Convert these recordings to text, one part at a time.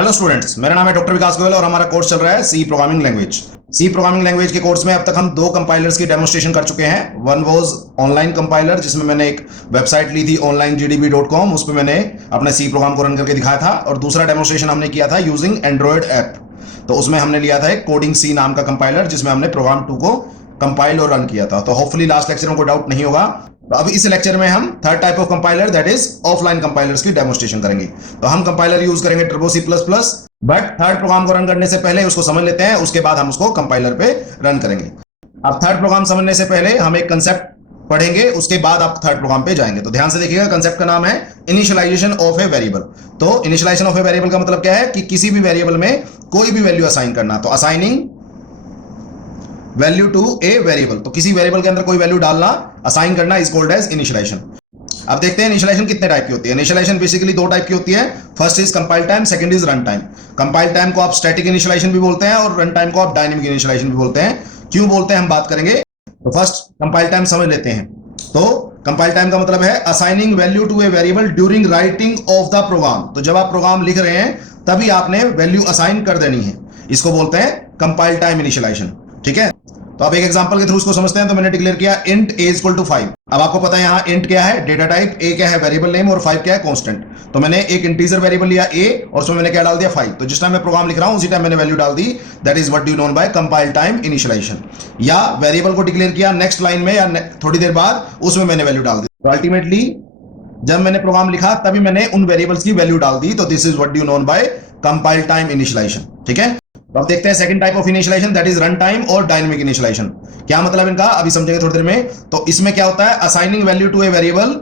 Hello students, मेरा नाम है डॉक्टर विकास गोयल और हमारा कोर्स चल रहा है C programming language. C programming language के कोर्स में अब तक हम दो कंपाइलर्स की डेमोन्स्ट्रेशन कर चुके हैं। वन वाज ऑनलाइन कंपाइलर, जिसमें मैंने एक वेबसाइट ली थी onlinegdb.com, उस पर मैंने अपने सी प्रोग्राम को रन करके दिखाया था। और दूसरा डेमोन्स्ट्रेशन हमने किया था यूजिंग एंड्रॉयड ऐप। तो उसमें हमने लिया था एक कोडिंग सी नाम का कंपाइलर, जिसमें हमने प्रोग्राम 2 को कंपाइल और रन किया था। तो होपफुली लास्ट लेक्चर में कोई डाउट नहीं होगा। तो अब इस लेक्चर में हम third type of compiler, that is offline compilers की डेमोन्स्ट्रेशन करेंगे। तो हम कंपाइलर यूज करेंगे turbo C++, but third program को रन करने से पहले उसको समझ लेते हैं, उसके बाद हम उसको कंपाइलर पे रन करेंगे। अब थर्ड प्रोग्राम समझने से पहले हम एक कंसेप्ट पढ़ेंगे, उसके बाद आप थर्ड प्रोग्राम पे जाएंगे। तो ध्यान से देखिएगा, कंसेप्ट का नाम है इनिशियलाइजेशन ऑफ ए वेरिएबल। तो इनिशियलाइजेशन ऑफ ए वेरिएबल का मतलब क्या है कि किसी भी वेरिएबल में कोई भी वैल्यू असाइन करना। तो assigning value to a variable, तो किसी वेरिएबल के अंदर कोई वैल्यू डालना, असाइन करना, इज कॉल्ड एज इनिशियलाइजेशन। अब देखते हैं इनिशियलाइजेशन कितने टाइप की होती है। इनिशियलाइजेशन बेसिकली दो टाइप की होती है। First is compile time, second is run time. Compile time को आप स्टैटिक इनिशियलाइजेशन भी बोलते हैं और रन टाइम को आप डायनेमिक इनिशियलाइजेशन भी बोलते हैं। क्यों बोलते हैं हम बात करेंगे। तो फर्स्ट कंपाइल टाइम समझ लेते हैं। तो कंपाइल टाइम का मतलब है assigning value to a variable during writing of the program. तो जब आप प्रोग्राम लिख रहे हैं तभी आपने वैल्यू असाइन कर देनी है, इसको बोलते हैं कंपाइल टाइम इनिशियलाइजेशन। ठीक है, तो आप एक एग्जांपल के थ्रू इसको समझते हैं। तो मैंने डिक्लेयर किया int a इक्वल टू 5। अब आपको पता है यहाँ int क्या है, डेटा टाइप, a क्या है वेरिएबल नेम, और 5 क्या है कांस्टेंट। तो मैंने एक इंटीजर वेरिएबल लिया a और उसमें मैंने क्या डाल दिया 5। तो जिस टाइम मैं प्रोग्राम लिख रहा हूं उसी टाइम मैंने वैल्यू डाल दी। That is what you known by compile time initialisation. या वेरिएबल को डिक्लेयर किया, नेक्स्ट लाइन में या थोड़ी देर बाद उसमें मैंने वैल्यू डाल दी। तो अल्टीमेटली जब मैंने प्रोग्राम लिखा तभी मैंने उन वेरिएबल्स की वैल्यू डाल दी। तो this is what you known by compile time initialization. ठीक है, तो अब देखते हैं second type of initialization, that is run time और डायनेमिक इनिशियलाइजेशन। क्या मतलब इनका अभी समझेंगे थोड़ी देर में। तो इसमें क्या होता है, assigning value to a variable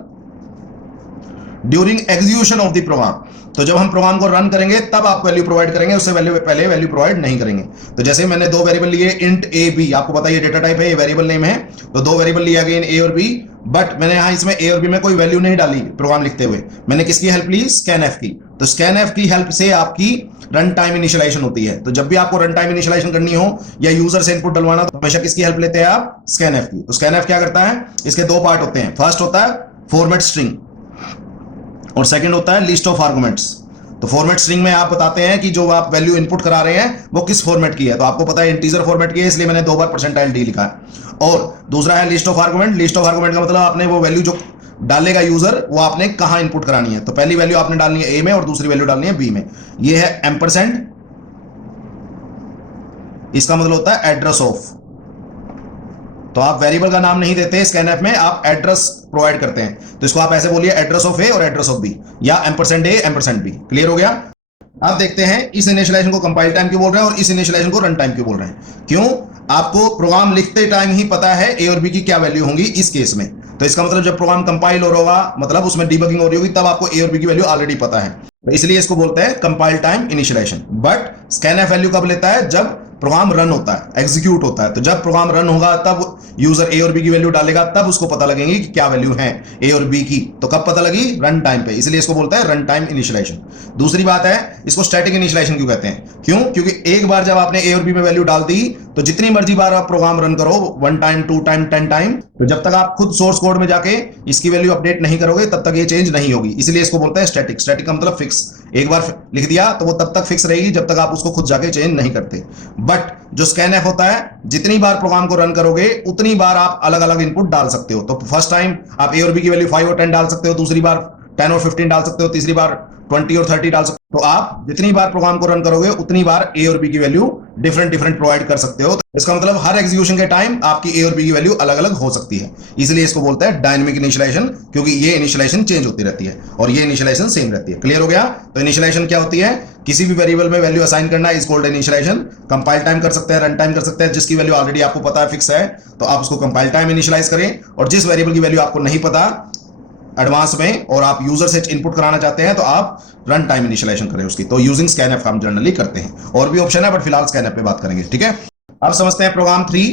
during execution of the program. तो जब हम प्रोग्राम को रन करेंगे तब आप वैल्यू प्रोवाइड करेंगे, उससे पहले वैल्यू प्रोवाइड नहीं करेंगे। तो जैसे मैंने दो वेरिएबल लिए int a b, आपको पता है ये डेटा टाइप है, ये वेरिएबल नेम है। तो दो वेरिएबल लिए अगेन a और b, बट मैंने यहां इसमें a और b में कोई वैल्यू नहीं डाली प्रोग्राम लिखते हुए। मैंने किसकी हेल्प ली, scanf की। तो scanf की हेल्प से आपकी रन टाइम इनिशियलाइजेशन होती है। तो जब भी आपको रन टाइम इनिशियलाइजेशन करनी हो या यूजर से इनपुट डलवाना, तो हमेशा किसकी हेल्प लेते हैं आप, scanf की। तो scanf क्या करता है, इसके दो पार्ट होते हैं। फर्स्ट होता है फॉर्मेट स्ट्रिंग और सेकंड होता है लिस्ट ऑफ आर्गुमेंट्स। तो फॉर्मेट स्ट्रिंग में आप बताते हैं कि जो आप वैल्यू इनपुट करा रहे हैं वो किस फॉर्मेट की है। तो आपको पता है इंटीजर फॉर्मेट की है, इसलिए मैंने दो बार %d लिखा है। और दूसरा है list of argument. List of argument का मतलब आपने वो वैल्यू जो डालेगा यूजर, वो आपने कहां इनपुट करानी है। तो पहली वैल्यू आपने डालनी है a में और दूसरी वैल्यू डालनी है b में। ये है एम्परसेंड, इसका मतलब होता है एड्रेस ऑफ। तो आप वेरिएबल का नाम नहीं देते स्कैनएफ में, आप एड्रेस प्रोवाइड करते हैं। तो इसको आप ऐसे बोलिए एड्रेस ऑफ ए और एड्रेस ऑफ बी, या एम्परसेंड ए एम्परसेंड बी। क्लियर हो गया। अब देखते हैं इस इनिशियलाइजेशन को कंपाइल टाइम क्यों बोल रहे हैं और इस इनिशियलाइजेशन को रन टाइम क्यों बोल रहे हैं। क्यों, आपको प्रोग्राम लिखते टाइम ही पता है ए और बी की क्या वैल्यू होंगी इस केस में। तो इसका मतलब जब प्रोग्राम कंपाइल हो रहा होगा, मतलब उसमें डीबगिंग हो रही होगी, तब आपको ए और बी की वैल्यू ऑलरेडी पता है। तो इसलिए इसको बोलते हैं compile time initialization. But scanf value कब लेता है, जब प्रोग्राम रन होता है, एग्जीक्यूट होता है। तो जब प्रोग्राम रन होगा तब यूजर ए और बी की वैल्यू डालेगा, तब उसको पता लगेगी कि क्या वैल्यू है ए और बी की। तो कब पता लगी, रन टाइम पे। इसलिए इसको बोलता है रन टाइम इनिशियलाइजेशन। दूसरी बात है, इसको स्टैटिक इनिशियलाइजेशन क्यों कहते हैं। क्यों, क्योंकि एक बार जब आपने ए और बी में वैल्यू डाल दी तो जितनी मर्जी बार आप प्रोग्राम रन करो, 1 टाइम 2 टाइम 10 टाइम, तो जब तक आप खुद सोर्स कोड में जाके इसकी वैल्यू अपडेट नहीं करोगे तब तक ये चेंज नहीं होगी। इसलिए इसको बोलते हैं स्टैटिक। स्टैटिक का मतलब फिक्स। एक बार लिख दिया तो वो तब तक फिक्स रहेगी जब तक आप उसको खुद जाके चेंज नहीं करते। बट जो स्कैनएफ होता है, जितनी बार प्रोग्राम को रन करोगे उतनी बार आप अलग अलग इनपुट डाल सकते हो। तो फर्स्ट टाइम आप ए और बी की वैल्यू 5 और 10 डाल सकते हो, दूसरी बार 10 और 15 डाल सकते हो, तीसरी बार 20 और 30 डाल सकते हो। तो आप जितनी बार प्रोग्राम को रन करोगे उतनी बार ए और बी की वैल्यू डिफरेंट प्रोवाइड कर सकते हो। तो इसका मतलब हर एग्जीक्यूशन के टाइम आपकी ए और बी की वैल्यू अलग अलग हो सकती है। इसलिए इसको बोलते हैं डायनेमिक इनिशियलाइजेशन, क्योंकि ये इनिशियलाइजेशन चेंज होती रहती है और ये इनिशियलाइजेशन सेम रहती है। क्लियर हो गया। तो इनिशियलाइजेशन क्या होती है, किसी भी वेरिएबल में वैल्यू असाइन करना, is called initialization. Compile time कर सकते हैं, रन टाइम कर सकते हैं। जिसकी वैल्यू ऑलरेडी आपको पता है, फिक्स है, तो आप उसको कंपाइल टाइम इनिशियलाइज करें। और जिस वेरिएबल की वैल्यू आपको नहीं पता एडवांस में और आप यूजर से इनपुट कराना चाहते हैं, तो आप रन टाइम इनिशियलाइजेशन करें उसकी। तो यूजिंग स्कैनएफ हम जनरली करते हैं। और भी ऑप्शन है बट फिलहाल स्कैनएफ पे बात करेंगे। ठीक है, अब समझते हैं प्रोग्राम 3।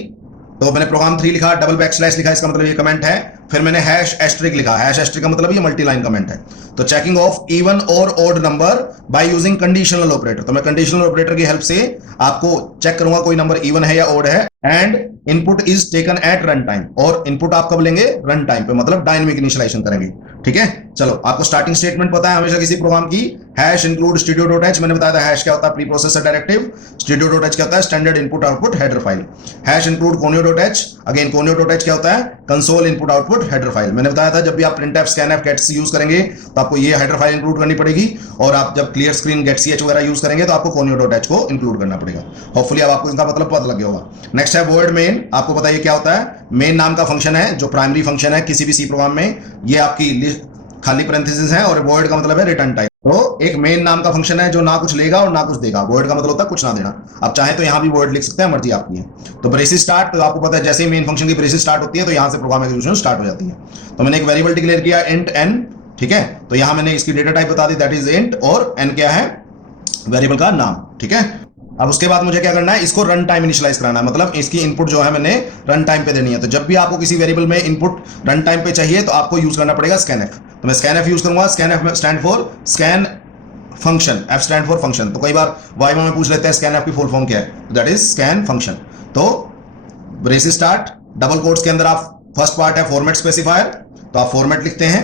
तो मैंने प्रोग्राम 3 लिखा, डबल बैकस्लैश लिखा, इसका मतलब ये कमेंट है। फिर मैंने हैश एस्ट्रिक लिखा, हैश एस्ट्रिक का मतलब ये मल्टी लाइन कमेंट है। तो चेकिंग ऑफ इवन और odd number by using conditional operator, तो मैं कंडीशनल ऑपरेटर की हेल्प से आपको चेक करूंगा कोई नंबर इवन है या ऑड है। And input is taken at run time, और इनपुट आप कब लेंगे? रन टाइम पे, मतलब डायनेमिक इनिशियलाइजेशन करेंगे। ठीक है, चलो आपको स्टार्टिंग स्टेटमेंट पता है हमेशा किसी प्रोग्राम की, hash include studio dot H. मैंने बताया था हैश क्या होता है? Pre processor directive. Studio dot H क्या होता है? Standard input output header file. Hash include conio dot H, again conio dot H क्या होता है? Console input output header file. मैंने बताया था जब भी आप प्रिंटफ, स्कैनफ, गेट्स यूज करेंगे तो आपको ये हेडर फाइल इंक्लूड करनी पड़ेगी, और आप जब क्लियर स्क्रीन, गेटch वगैरह यूज करेंगे तो आपको कोनियो डॉट एच को इंक्लूड करना पड़ेगा। होपफुली अब आपको इनका मतलब पता लग गया होगा। नेक्स्ट है वर्ड मेन। आपको बताइए क्या होता है? मेन नाम का फंक्शन है जो प्राइमरी फंक्शन है किसी भी सी प्रोग्राम में। ये आपकी लिस्ट खाली पैरेंथेसिस है, और वर्ड का मतलब है रिटर्न टाइप। तो एक मेन नाम का फंक्शन है जो ना कुछ लेगा और ना कुछ देगा। वर्ड का मतलब होता है कुछ ना देना। आप चाहे तो यहां भी वर्ड लिख सकते हैं, मर्जी आपकी है। तो ब्रेसिस स्टार्ट, तो आपको पता है जैसे ही मेन फंक्शन की ब्रेसिस स्टार्ट होती है तो यहां से प्रोग्राम एग्जीक्यूशन स्टार्ट हो जाती है। तो मैंने एक वेरिएबल डिक्लेयर किया इंट एन, ठीक है। तो यहां मैंने इसकी डेटा टाइप बता दी, दैट इज इंट, और एन क्या है? वेरिएबल का नाम, ठीक है। अब उसके बाद मुझे क्या करना है? इसको रन टाइम इनिशियलाइज कराना है, मतलब इसकी इनपुट जो है मैंने रन टाइम पे देनी है। तो जब भी आपको किसी वेरिएबल में इनपुट रन टाइम पे चाहिए तो आपको यूज करना पड़ेगा स्कैनफ। तो मैं स्कैनफ यूज करूंगा। Scanf stand for scan function, F stand for function. तो कई बार वाइवा में पूछ लेते हैं स्कैनफ की फुल फॉर्म क्या है, दैट इज स्कैन फंक्शन। तो ब्रेस स्टार्ट, डबल कोट्स के अंदर आप फर्स्ट पार्ट है फॉर्मेट स्पेसिफायर, तो आप फॉर्मेट लिखते हैं।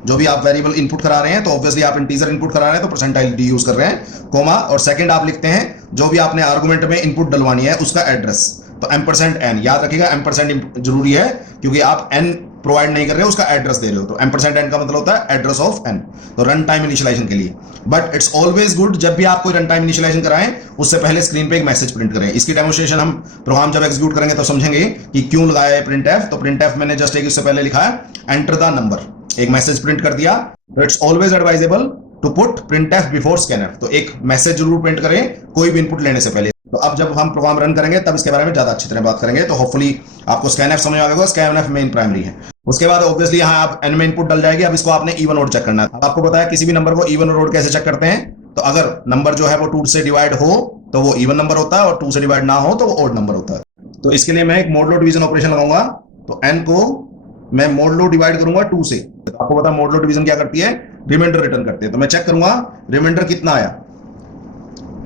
जो भी आप वेरिएबल इनपुट करा रहे हैं तो ऑब्वियसली आप इंटीजर इनपुट करा रहे हैं तो परसेंटाइल डी यूज कर रहे हैं, कोमा, और सेकंड आप लिखते हैं जो भी आपने आर्गुमेंट में इनपुट डलवानी है उसका एड्रेस। तो एम%n याद रखिएगा, एम% जरूरी है क्योंकि आप n प्रोवाइड नहीं कर रहे हो, उसका एड्रेस दे रहे हो। तो एम%n का मतलब होता है एड्रेस ऑफ n। तो रन टाइम इनिशियलाइजेशन के लिए। बट इट्स ऑलवेज गुड जब भी आप कोई रन टाइम इनिशियलाइजेशन कराएं उससे पहले स्क्रीन पे एक मैसेज प्रिंट करें। इसकी डेमोस्ट्रेशन हम प्रोग्राम जब एग्जीक्यूट करेंगे तो समझेंगे कि क्यों लगाया है प्रिंटफ। तो प्रिंटफ मैंने जस्ट एक इससे पहले लिखा है एंटर द नंबर, एक मैसेज प्रिंट कर दिया। It's always advisable to put printf before scanf, तो एक मैसेज जरूर प्रिंट करें कोई भी इनपुट लेने से पहले। तो अब जब हम प्रोग्राम रन करेंगे तब इसके बारे में ज्यादा अच्छी तरह बात करेंगे। तो होपफुली आपको स्कैनफ समझ आ गया, स्कैनफ मेन प्राइमरी है। उसके बाद ऑब्वियसली यहाँ आप एन में इनपुट डल जाएगी। अब इसको आपने इवन ऑड चेक करना है। अब आपको पता है किसी भी नंबर को इवन और ऑड कैसे चेक करते हैं। तो अगर नंबर जो है वो 2 से डिवाइड हो तो वो इवन नंबर होता है, और 2 से डिवाइड ना हो तो वो ऑड नंबर होता है। तो इसके लिए मैं एक मोडलो डिवीजन ऑपरेशन लगाऊंगा। तो एन को मैं मोडलो डिवाइड करूंगा 2 से। तो आपको पता है मोडलो डिवीजन क्या करती है? रिमाइंडर रिटर्न करती है। तो मैं चेक करूंगा रिमाइंडर कितना आया,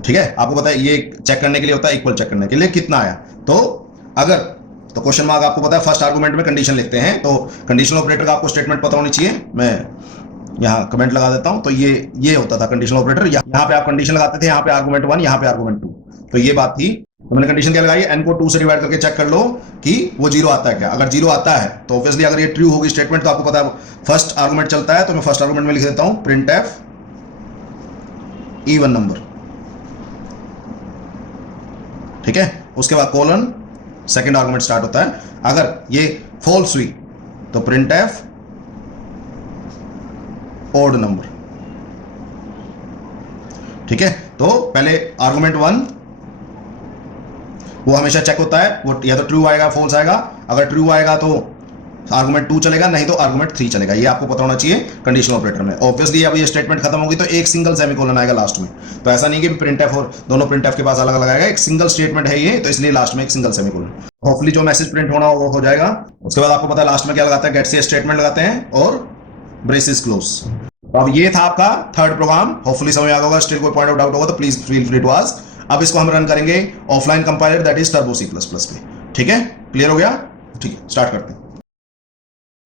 ठीक है। आपको पता है ये चेक करने के लिए होता है, इक्वल चेक करने के लिए कितना आया। तो अगर तो क्वेश्चन मार्क आपको पता है फर्स्ट आर्गुमेंट में कंडीशन लिखते हैं। तो कंडीशनल ऑपरेटर का आपको स्टेटमेंट पता होनी चाहिए। मैं यहाँ कमेंट लगा देता हूं। तो ये होता था कंडीशनल ऑपरेटर। यहाँ पे आप कंडीशन लगाते थे, यहाँ पे आर्गुमेंट 1, यहाँ पे आर्गुमेंट 2। तो ये बात थी। तो मैंने कंडीशन क्या लगाई? एन को 2 से डिवाइड करके चेक कर लो कि वो 0 आता है क्या। अगर 0 आता है तो ऑब्वियसली अगर ये ट्रू होगी स्टेटमेंट तो आपको पता है फर्स्ट आर्गुमेंट चलता है। तो मैं फर्स्ट आर्गुमेंट में लिख देता हूं प्रिंटफ इवन नंबर, ठीक है। उसके बाद कोलन, सेकंड आर्गुमेंट स्टार्ट होता है। अगर ये फॉल्स हुई तो प्रिंटफ ऑड नंबर, ठीक है। तो पहले आर्गुमेंट 1 वो हमेशा चेक होता है, वो या तो ट्रू आएगा फॉल्स आएगा। अगर ट्रू आएगा तो आर्गुमेंट 2 चलेगा, नहीं तो आर्गुमेंट 3 चलेगा। ये आपको पता होना चाहिए कंडीशनल ऑपरेटर में। ऑब्वियसली अब ये स्टेटमेंट खत्म होगी तो एक सिंगल सेमीकोलन आएगा लास्ट में। तो ऐसा नहीं कि प्रिंटफ और दोनों प्रिंटफ के पास अलग अलग आएगा, एक सिंगल स्टेटमेंट है ये, तो इसलिए लास्ट में एक सिंगल सेमीकोलन। होपफुली जो मैसेज प्रिंट होना वो हो जाएगा। उसके बाद आपको पता है लास्ट में क्या लगाता है? गेट से स्टेटमेंट लगाते हैं और ब्रेसिस क्लोज। तो अब ये था आपका थर्ड प्रोग्राम। होपफुली समझ आ गया होगा। स्टिल कोई पॉइंट ऑफ डाउट होगा तो please feel free to ask. अब इसको हम रन करेंगे offline compiler, that is turbo C++ पे, ठीक है। क्लियर हो गया? ठीक है, स्टार्ट करते हैं।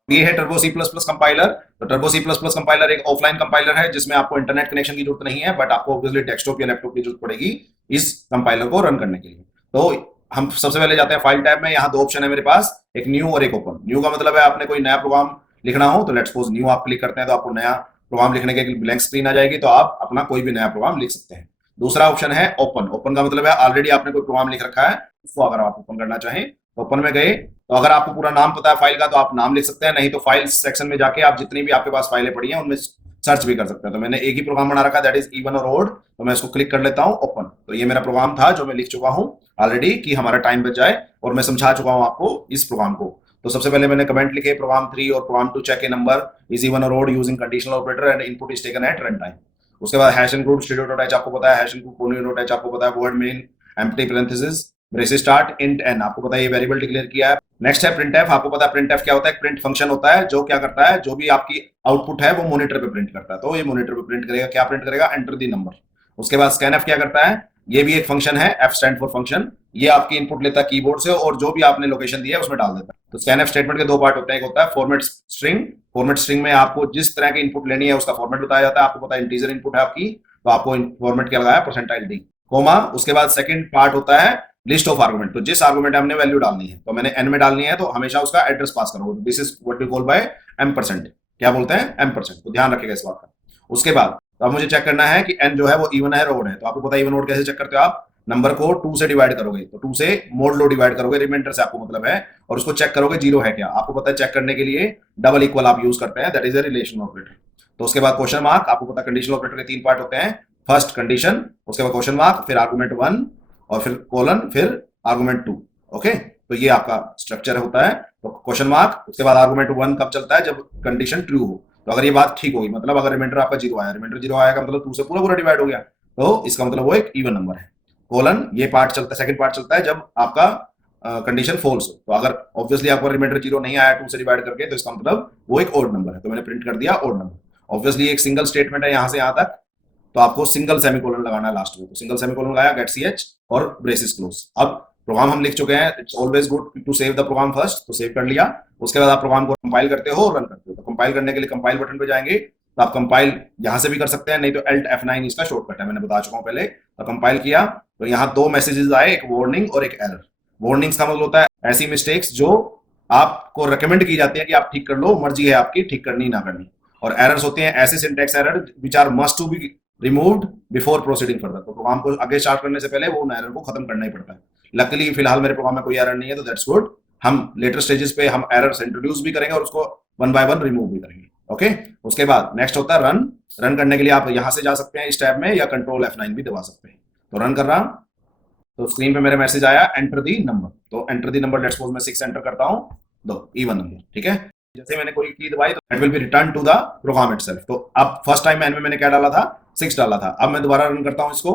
ये है टर्बो C++ कंपाइलर। तो टर्बो C++ कंपाइलर एक ऑफलाइन कंपाइलर है जिसमें आपको इंटरनेट कनेक्शन की जरूरत नहीं है, बट आपको ऑब्वियसली डेस्कटॉप या लैपटॉप की जरूरत पड़ेगी इस कंपाइलर को रन करने के लिए। तो हम सबसे पहले जाते हैं फाइल टैब में। यहाँ 2 ऑप्शन है मेरे पास, एक न्यू और एक ओपन। न्यू का मतलब है आपने कोई नया प्रोग्राम लिखना हो, तो लेट्स सपोज न्यू आप क्लिक करते हैं तो आपको नया प्रोग्राम लिखने के ब्लैंक स्क्रीन आ जाएगी, तो आप अपना कोई भी नया प्रोग्राम लिख सकते हैं। दूसरा ऑप्शन है ओपन। ओपन का मतलब है ऑलरेडी आपने कोई प्रोग्राम लिख रखा है, उसको अगर आप ओपन करना चाहें तो ओपन में गए। तो अगर आपको पूरा नाम पता है फाइल का तो आप नाम लिख सकते हैं, नहीं तो फाइल सेक्शन में जाके आप जितनी भी आपके पास फाइलें पड़ी हैं उनमें सर्च भी कर सकते हैं। तो मैंने एक ही प्रोग्राम बना रखा, दैट इज इवन और ऑड। तो मैं इसको क्लिक कर लेता हूं ओपन। तो ये मेरा प्रोग्राम था जो मैं लिख चुका हूं ऑलरेडी कि हमारा टाइम बच जाए, और मैं समझा चुका हूं आपको इस प्रोग्राम को। तो सबसे पहले मैंने कमेंट लिखे प्रोग्राम 3 और program 2 check a number is even और odd using conditional operator and input is taken at run time. उसके बाद हैश इंक्लूड स्टूडियो.h आपको पता है, हैश इंक्लूड कोनियो.h आपको पता है, word main empty parenthesis braces start int n आपको पता है ये वेरिएबल डिक्लेयर किया है। नेक्स्ट है प्रिंट एफ। आपको पता है प्रिंट एफ क्या होता है? प्रिंट फंक्शन होता है जो क्या करता है, जो भी आपकी आउटपुट है वो मॉनिटर पे प्रिंट करता है। तो ये मॉनिटर पे प्रिंट करेगा, क्या प्रिंट करेगा? Enter the number. उसके बाद स्कैन एफ क्या करता है? ये भी एक फंक्शन है, एफ स्टैंड फॉर फंक्शन। ये आपकी इनपुट लेता है कीबोर्ड से और जो भी आपने लोकेशन दी है उसमें डाल देता है। तो स्कैन एफ स्टेटमेंट के दो पार्ट होते हैं, एक होता है फॉर्मेट स्ट्रिंग। फॉर्मेट स्ट्रिंग में आपको जिस तरह की इनपुट लेनी है उसका फॉर्मेट बताया जाता है। आपको पता है इंटीजर इनपुट है आपकी, तो आपको फॉर्मेट क्या लगाया? Percentile d, comma. उसके बाद सेकंड पार्ट होता है लिस्ट ऑफ आर्गुमेंट। तो जिस आर्गुमेंट हमने वैल्यू डालनी है, तो मैंने एन में डालनी है, तो हमेशा उसका एड्रेस पास करोगे। This is what we call by ampersand. क्या बोलते हैं? Ampersand. तो ध्यान रखिएगा इस बात का। उसके बाद तो अब मुझे चेक करना है कि एन जो है वो इवन है और ओड है। तो आपको पता है इवन ओड कैसे चेक करते हो? आप नंबर को 2 से डिवाइड करोगे, तो 2 से मोड लो डिवाइड करोगे, रिमाइंडर से आपको मतलब है, और उसको चेक करोगे जीरो है क्या। आपको पता है चेक करने के लिए डबल इक्वल आप यूज करते हैं, that is a relation operator. तो उसके बाद क्वेश्चन मार्क। आपको पता है कंडीशनल ऑपरेटर के 3 पार्ट होते हैं, फर्स्ट कंडीशन, उसके बाद क्वेश्चन मार्क, फिर आर्गुमेंट 1 और फिर कोलन, फिर आर्गुमेंट 2। ओके, तो ये आपका स्ट्रक्चर होता है। तो क्वेश्चन मार्क, उसके बाद आर्गुमेंट 1 कब चलता है? जब कंडीशन ट्रू हो। तो अगर ये बात ठीक होगी, मतलब अगर रिमाइंडर आपका जीरो आया, रिमाइंडर जीरो आया का मतलब 2 से पूरा पूरा डिवाइड हो गया, तो इसका मतलब वो एक इवन नंबर है। कोलन, ये पार्ट चलता है, सेकंड पार्ट चलता है जब आपका कंडीशन फॉल्स हो। तो अगर ऑब्वियसली आपका रिमाइंडर जीरो नहीं आया 2 से डिवाइड करके, तो इसका मतलब वो एक ओड नंबर है। तो मैंने प्रिंट कर दिया ओड नंबर। ऑब्वियसली एक सिंगल स्टेटमेंट है यहां से यहां तक, तो आपको सिंगल सेमीकोलन लगाना है लास्ट में। तो सिंगल सेमीकोलन लगाया, गेट सी एच और ब्रेसिस क्लोज। अब प्रोग्राम हम लिख चुके हैं, it's always good to save the program first. तो सेव कर लिया, उसके बाद आप प्रोग्राम को कंपाइल करते हो, रन करते हो। तो कंपाइल करने के लिए कंपाइल बटन पे जाएंगे, तो आप कंपाइल यहां से भी कर सकते हैं, नहीं तो Alt F9 इसका शॉर्टकट है, मैंने बता चुका हूं पहले। तो कंपाइल किया, तो यहाँ 2 मैसेजेस आए, एक वार्निंग और एक एरर। वार्निंग्स का मतलब होता है ऐसी मिस्टेक्स जो आपको रिकमेंड की जाती है कि आप ठीक कर लो, मर्जी है आपकी ठीक करनी ना करनी। और एरर्स होते हैं ऐसे syntax error which are must to be removed before proceeding further. तो प्रोग्राम को आगे स्टार्ट करने से पहले वो उन एरर को खत्म करना ही पड़ता है। लकीली फिलहाल मेरे प्रोग्राम में कोई एरर नहीं है, तो दैट्स गुड। हम लेटर स्टेजेस पे हम एरर्स इंट्रोड्यूस भी करेंगे और उसको 1 बाय 1 रिमूव भी करेंगे। ओके, उसके बाद नेक्स्ट होता है रन। रन करने के लिए आप यहां से जा सकते हैं इस टैब में, या कंट्रोल F9 भी दबा सकते हैं। तो रन कर रहा, तो स्क्रीन पे मेरे मैसेज आया एंटर दी नंबर। तो enter the number, let's suppose मैं 6 एंटर करता हूं, दो इवन नंबर, ठीक है। जैसे मैंने कोई की दबाई तो it will be return to the program itself. तो अब फर्स्ट टाइम एन में मैंने क्या डाला था? 6 डाला था। अब मैं दोबारा रन करता हूं इसको,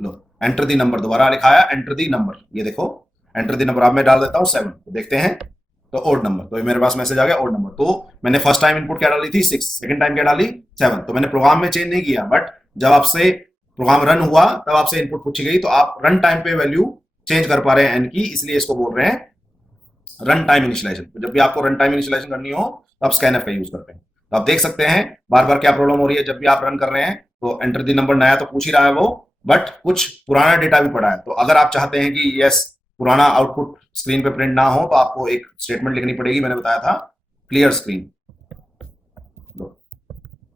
लो एंटर दी नंबर दोबारा लिखाया, एंटर दी नंबर, ये देखो एंटर दी नंबर। अब मैं डाल देता हूं 7, तो देखते हैं, तो ओड नंबर। तो मेरे पास मैसेज आ गया ओड नंबर। तो मैंने फर्स्ट टाइम इनपुट क्या डाली थी? 6, सेकंड टाइम क्या डाली? 7। तो मैंने प्रोग्राम में चेंज नहीं किया, बट जब आपसे प्रोग्राम रन हुआ तब आपसे इनपुट पूछी गई, तो आप रन टाइम पे वैल्यू चेंज कर पा रहे हैं एन की, इसलिए इसको बोल रहे हैं रन टाइम इनिशियलाइजेशन। तो जब भी आपको रन टाइम इनिशियलाइजेशन करनी हो तो आप स्कैनएफ का यूज करते हैं। तो आप देख सकते हैं बार बार क्या प्रॉब्लम हो रही है जब भी आप रन कर रहे हैं। तो एंटर दी नंबर नया तो पूछ ही रहा है वो, बट कुछ पुराना डेटा भी पड़ा है। तो अगर आप चाहते हैं कि यस पुराना आउटपुट स्क्रीन पे प्रिंट ना हो, तो आपको एक स्टेटमेंट लिखनी पड़ेगी, मैंने बताया था क्लियर स्क्रीन। तो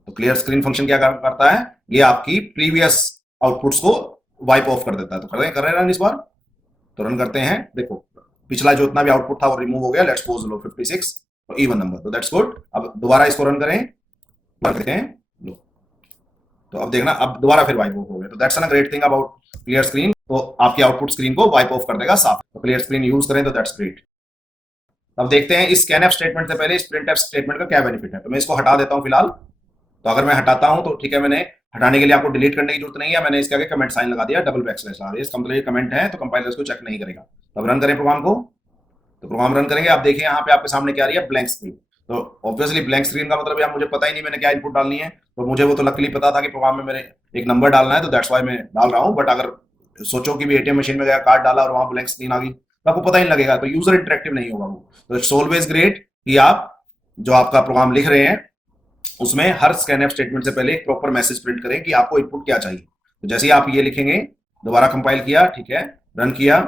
क्लियर स्क्रीन फंक्शन क्या करता है? ये आपकी प्रीवियस आउटपुट्स को वाइप ऑफ कर देता है। तो कर रहे हैं रन इस बार, तो रन करते हैं। देखो पिछला जो इतना भी आउटपुट था वो रिमूव हो गया। लेट्स सपोज लो 56 और इवन नंबर, तो दैट्स गुड। अब दोबारा इसको रन करें, करते हैं, लो तो अब देखना अब दोबारा फिर वाइप ऑफ हो गया। तो that's a great thing about clear screen. तो आपकी आउटपुट स्क्रीन को वाइप ऑफ कर देगा साफ। तो क्लियर स्क्रीन यूज करें तो दैट्स ग्रेट। अब देखते हैं इस स्कैनएफ स्टेटमेंट से पहले इस प्रिंटएफ स्टेटमेंट का क्या बेनिफिट है। तो मैं इसको हटा देता हूं फिलहाल। तो अगर मैं हटाता हूं तो ठीक है, मैंने हटाने के लिए आपको डिलीट करने की जरूरत नहीं है, मैंने इसके आगे कमेंट साइन लगा दिया, डबल बैकस्लैश लगा दिया। इसका मतलब ये कमेंट है, तो कंपाइलर इसको चेक नहीं करेगा। तो अब रन करें प्रोग्राम को, तो प्रोग्राम रन करेंगे। आप देखिए यहाँ पे आपके सामने क्या आ रही है? Blank screen. तो ऑब्वियसली ब्लैंक स्क्रीन का मतलब यार मुझे पता ही नहीं मैंने क्या इनपुट डालनी है। तो मुझे वो तो लकीली पता था कि प्रोग्राम में मेरे एक नंबर डालना है, तो दैट्स वाई मैं डाल रहा हूँ। बट अगर सोचो कि भी एटीएम मशीन में गया, कार्ड डाला और वहां ब्लैंक स्क्रीन आ गई, तो आपको पता ही नहीं लगेगा, तो यूजर इंटरेक्टिव नहीं होगा वो। तो इट्स ऑलवेज ग्रेट कि आप जो आपका प्रोग्राम लिख रहे हैं उसमें हर स्कैनएफ स्टेटमेंट से पहले एक प्रॉपर मैसेज प्रिंट करें कि आपको इनपुट क्या चाहिए। तो जैसे ही आप ये लिखेंगे, दोबारा कंपाइल किया, ठीक है, रन किया,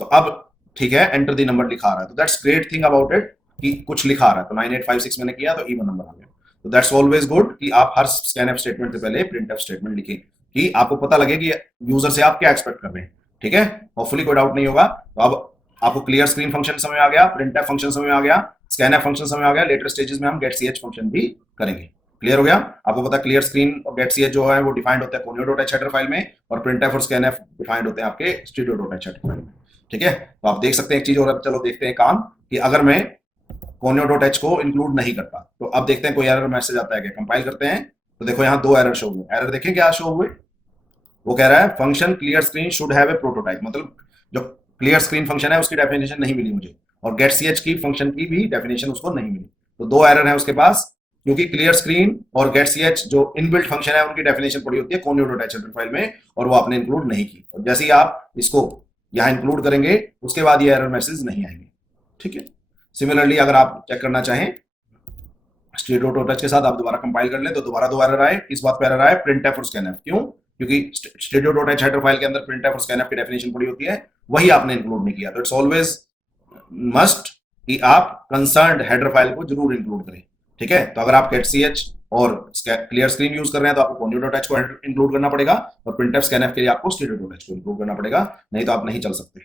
तो अब ठीक है एंटर दी नंबर लिखा रहा है। तो that's great thing about it कि कुछ लिखा रहा है। तो 9856 मैंने किया तो इवन नंबर आ गया। तो दैट्स ऑलवेज गुड कि आप हर स्कैनएफ स्टेटमेंट से पहले प्रिंटएफ स्टेटमेंट लिखें कि आपको पता लगे कि यूजर से आप क्या एक्सपेक्ट कर रहे हैं। ठीक है, होपफुली कोई डाउट नहीं होगा। तो अब आपको क्लियर स्क्रीन फंक्शन समझ में आ गया, प्रिंटएफ फंक्शन समझ में आ गया, स्कैनएफ फंक्शन समझ में आ गया। लेटर स्टेजेस में हम गेट सीएच फंक्शन भी करेंगे। क्लियर हो गया? आपको पता है क्लियर स्क्रीन और गेट सीएच जो है वो डिफाइंड होता है conio.h हेडर फाइल में, और प्रिंटएफ और स्कैनएफ डिफाइंड होते हैं आपके studio.h हेडर फाइल में। ठीक है, तो आप देख सकते हैं एक चीज, और चलो देखते हैं काम कि अगर मैं conio.h को इंक्लूड नहीं करता, तो अब देखते हैं कोई एरर मैसेज आता है क्या। कंपाइल करते हैं, तो देखो यहाँ 2 एरर शो हुए। एरर देखें क्या शो हुए, वो कह रहा है function clear screen should have a prototype. मतलब जो क्लियर स्क्रीन फंक्शन है उसकी डेफिनेशन नहीं मिली मुझे, और गेट ch की फंक्शन की भी डेफिनेशन उसको नहीं मिली। तो दो एरर है उसके पास, क्योंकि क्लियर स्क्रीन और गेट ch जो इनबिल्ट फंक्शन है उनकी डेफिनेशन पड़ी होती है conio.h हेडर फाइल में, और वो आपने इंक्लूड नहीं की। और जैसे ही आप इसको यहाँ इंक्लूड करेंगे उसके बाद ये एरर मैसेज नहीं आएंगे, ठीक है। सिमिलरली अगर आप चेक करना चाहें stdio.h के साथ आप दोबारा कंपाइल कर लें तो दोबारा दो एरर आए। इस बात पे एरर आए printf और scanf, क्यों? क्योंकि stdio.h हेडर फाइल के अंदर printf और scanf की डेफिनेशन पड़ी होती है, वही आपने इंक्लूड नहीं किया। तो इट्स ऑलवेज मस्ट कि आप कंसर्न्ड हेडर फाइल को जरूर इंक्लूड करें, ठीक है। तो अगर आप getch और क्लियर स्क्रीन यूज कर रहे हैं तो आपको conio.h को इंक्लूड करना पड़ेगा, और printf scanf के लिए आपको stdio.h को इंक्लूड करना पड़ेगा, नहीं तो आप नहीं चल सकते,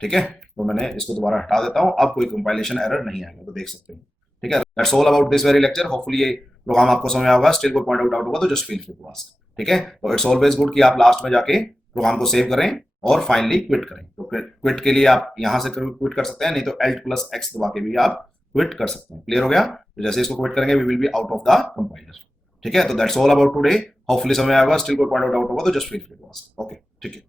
ठीक है। तो मैंने इसको दोबारा हटा देता हूं, अब कोई कंपाइलेशन एरर नहीं आएगा, तो देख सकते हैं, ठीक है। That's all about this very lecture. Hopefully ये प्रोग्राम आपको समझ में आएगा। स्टिल कोई पॉइंट आउट डाउट होगा तो just feel free to ask, ठीक है। तो इट्स ऑलवेज गुड कि आप लास्ट में जाके प्रोग्राम को सेव करें और फाइनली क्विट करें। तो क्विट के लिए आप यहां से क्विट कर सकते हैं, नहीं तो Alt+X दबा के भी आप क्विट कर सकते हैं। क्लियर हो गया? तो जैसे इसको क्विट करेंगे we will be out of the compiler, ठीक है। तो that's all about today. Hopefully समझ में आएगा। स्टिल कोई पॉइंट आउट डाउट होगा तो just feel free to ask, okay, ठीक है।